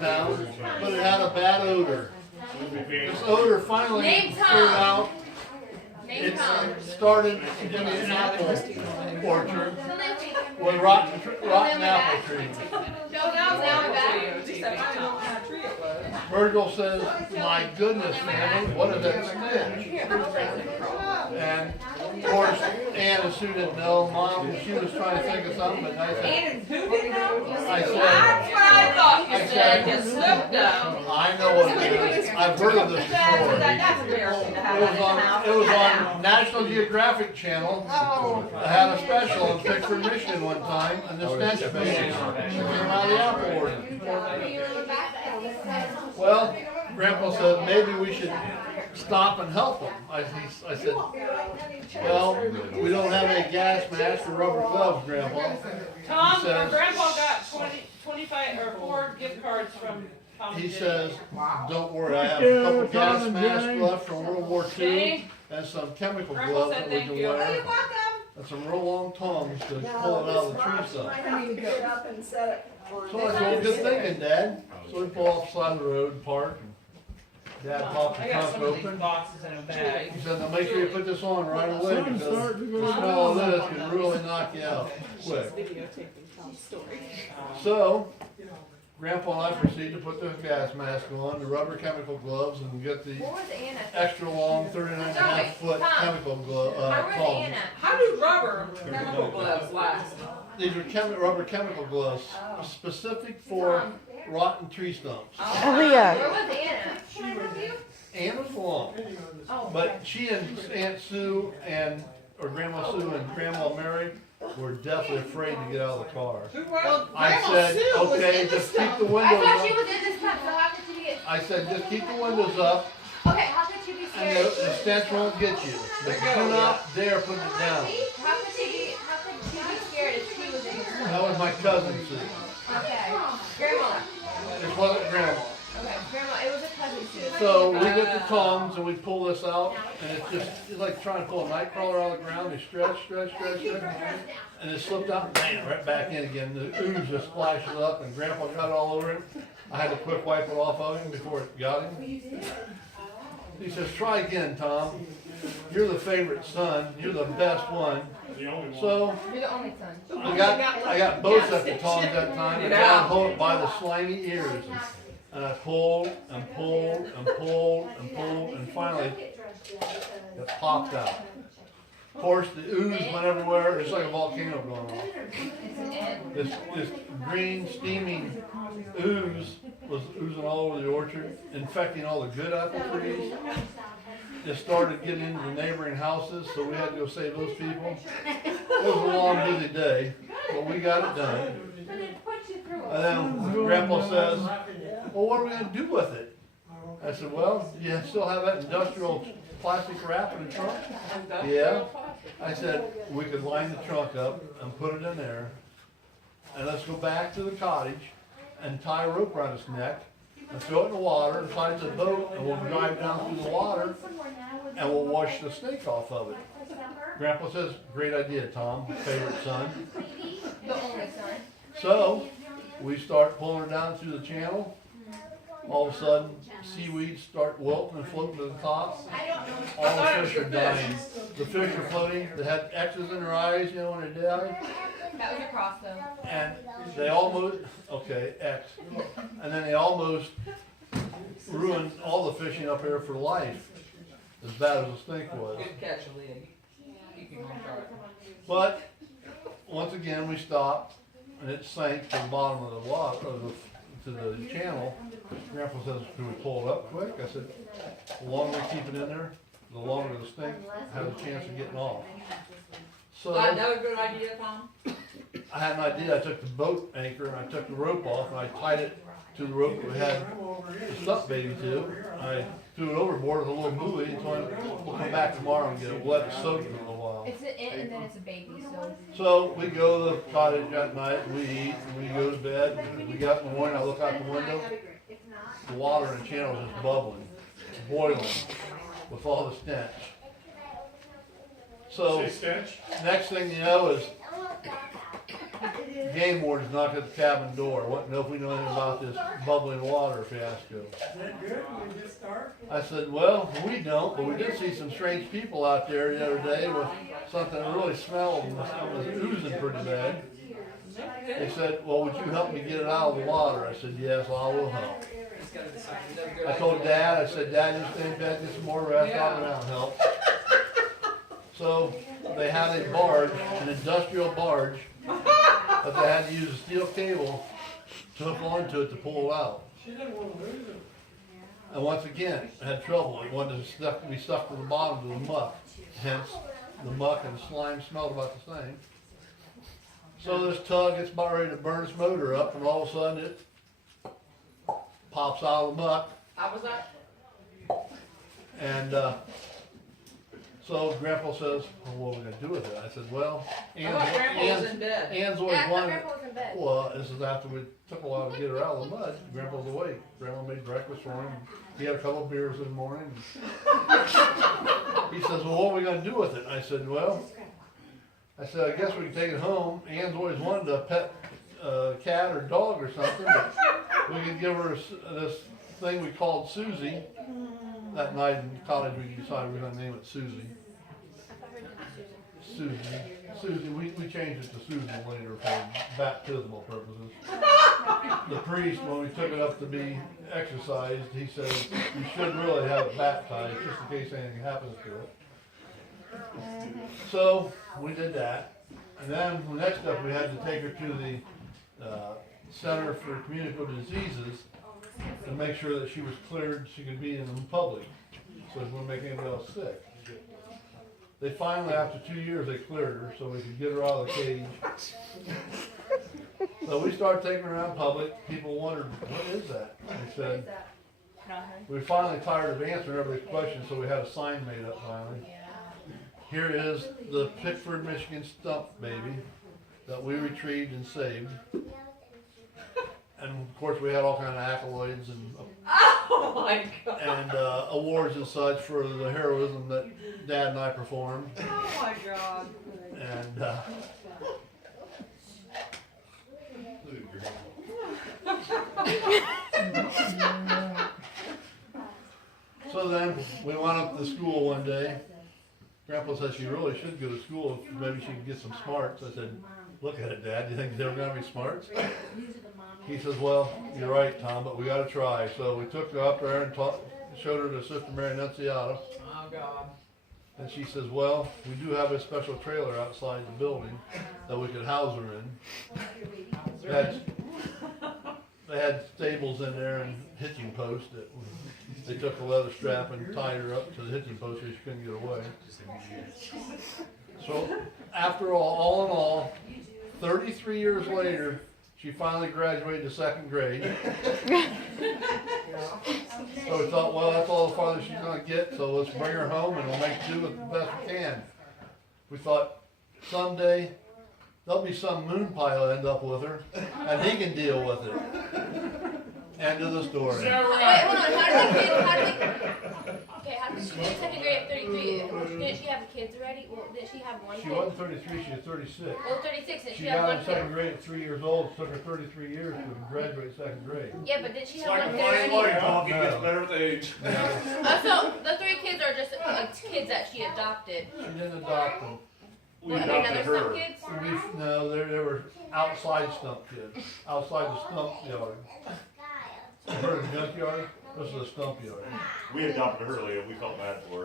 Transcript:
town, but it had a bad odor. This odor finally Name cleared Tom. out. Name It Tom. started in the apple orchard with rotten apple trees. No, now I'm back. Virgil says, "My goodness, family, what is that stench?" And of course, Ann and Sue didn't know. Mom, she was trying to think of something, but I said, And who didn't know? I said, That's what I thought you said. You slipped up. I know what it is. I've heard of this before. That's embarrassing to have that in the house. It was on National Geographic Channel. I had a special in Pickford, Michigan one time, and this stench baby came out of the apple orchard. Well, Grandpa said maybe we should stop and help them. I said, well, we don't have any gas masks or rubber gloves, Grandpa. Tom, says- Grandpa got 25 or 4 gift cards from Tom. He says, don't worry, I have a couple gas masks left from World War II and some chemical gloves that we can wear. And some real long tongs to pull it out of the tree stump. So I said, well, good thinking, Dad. So we pull off the side of the road and park. And Dad popped the I got trunk some of these open. boxes in a bag. He said, now make sure you put this on right away because the smell of this can really knock you out quick. So, Grandpa and I proceeded to put the gas mask on, the rubber chemical gloves, and get the What was Anna? extra long 39.5-foot chemical Where was tongs. Anna? How do rubber chemical gloves last? These are rubber chemical gloves specific for rotten tree stumps. Oh, yeah. Where was Anna? Anna's along, Oh, but she and Aunt Sue or Grandma Sue and Grandma Mary were definitely afraid to get out of the car. I said, okay, just keep the I windows thought she up. was in this time, so how could she get? I said, just keep the windows up Okay, how could she be and scared? the stench won't get you. But do not dare put it down. How could she be scared if she was in this time? That was my cousin Sue. Okay. Grandma. It wasn't Grandma. Okay, Grandma, it was a cousin too. So we get the tongs and we pull this out, and it's like trying to pull a night crawler out of the ground. You stretch, and it slipped out and bam, right back in again. The ooze just splashes up, and Grandpa got it all over him. I had to quick wipe it off of him before it got him. He says, try again, Tom. You're the favorite son. You're the best one. So You're the only son. I got both sets of tongs that time, and I hold it by the slimy ears. And I pulled and pulled and pulled and pulled, and finally it popped out. Of course, the ooze went everywhere. It's like a volcano going off. It's an end. This green, steaming ooze was oozing all over the orchard, infecting all the good apple trees. It started getting into the neighboring houses, so we had to go save those people. It was a long, busy day, but we got it done. And then Grandpa says, well, what are we going to do with it? I said, well, you still have that industrial plastic wrap in the trunk? Yeah. I said, we could line the trunk up and put it in there, and let's go back to the cottage and tie a rope around its neck and throw it in the water and tie it to the boat, and we'll drive down through the water and we'll wash the snake off of it. Grandpa says, great idea, Tom, favorite son. The only son. So we start pulling her down through the channel. All of a sudden, seaweeds start wilting and floating to the top. All the fish are dying. The fish are floating. They had X's in their eyes, you know, when they die. That was your cross though. And they almost, okay, X. And then they almost ruined all the fishing up here for life, as bad as the snake was. Good catch, Lynn. You can go try it. But once again, we stopped, and it sank to the bottom of the water, to the channel. Grandpa says, "Can we pull it up quick?" I said, "The longer we keep it in there, the longer the snake has a chance of getting off." So Another good idea, Tom? I had an idea. I took the boat anchor and I took the rope off and I tied it to the rope that we had the stump baby to. I threw it overboard with a little buoy and told him, we'll come back tomorrow and get it wet and soaked for a little while. It's an it and then it's a baby, so. So we go to the cottage at night, we eat, and we go to bed. We get up in the morning, I look out the window. The water in the channel is just bubbling, boiling with all the stench. So next thing you know is game wardens knocked at the cabin door, wanted to know if we know anything about this bubbling water fiasco. I said, well, we don't, but we did see some strange people out there the other day with something that really smelled and was oozing pretty bad. They said, well, would you help me get it out of the water? I said, yes, I will help. I told Dad, I said, Dad, just stay in bed, get some more rest, I'll go down and help. So they had a barge, an industrial barge, but they had to use a steel cable to hook onto it to pull it out. And once again, it had trouble. It wanted to be stuck to the bottom of the muck. Hence, the muck and slime smelled about the same. So this tug gets about ready to burn its motor up, and all of a sudden it pops out of the muck. How was that? And so Grandpa says, well, what are we going to do with it? I said, well, I thought Grandpa was in bed. Ann's Yeah, always I thought wanted. Grandpa was in bed. Well, this is after we took a while to get her out of the mud. Grandpa's awake. Grandma made breakfast for him. He had a couple of beers in the morning. He says, well, what are we going to do with it? I said, well, I guess we can take it home. Ann's always wanted a pet cat or dog or something, but we could give her this thing we called Susie. That night in college, we decided we were going to name it Susie. Susie, we changed it to Susan later for baptismal purposes. The priest, when we took it up to be exercised, he said, you should really have it baptized just in case anything happens to it. So we did that. And then the next step, we had to take her to the Center for Communicable Diseases to make sure that she was cleared, she could be in the public, so it wouldn't make anybody else sick. They finally, after 2 years, they cleared her so we could get her out of the cage. So we started taking her around public. People wondered, what is that? They said, we were finally tired of answering everybody's questions, so we had a sign made up finally. Here is the Pickford, Michigan stump baby that we retrieved and saved. And of course, we had all kind of accolades and Oh my God. and awards and such for the heroism that Dad and I performed. Oh my God. And so then we went up to school one day. Grandpa said she really should go to school. Maybe she could get some smarts. I said, look at it, Dad. Do you think there's ever going to be smarts? He says, well, you're right, Tom, but we got to try. So we took her up there and showed her to Sister Mary Nunziata. Oh God. And she says, well, we do have a special trailer outside the building that we could house her in. They had stables in there and hitching posts that they took a leather strap and tied her up to the hitching post so she couldn't get away. So after all in all, 33 years later, she finally graduated to second grade. So we thought, well, that's all the farther she's going to get, so let's bring her home and we'll make do with the best we can. We thought, someday, there'll be some moon pilot end up with her, and he can deal with it. End of the story. Wait, hold on. How did she get second grade at 33? Didn't she have kids already? Well, did she have one She kid? wasn't 33, she was 36. Oh, 36, and She she had got one in second kid. grade at 3 years old. It took her 33 years to graduate second grade. Yeah, but did she It's have like one a kid fine already? wine, Ponky gets better with age. So the 3 kids are just kids that she adopted. She didn't adopt them. We What, adopted another stump her. kids? No, they were outside stump kids, outside the stump yard. You heard of the junkyard? This is a stump yard. We adopted her, Leah. We felt bad for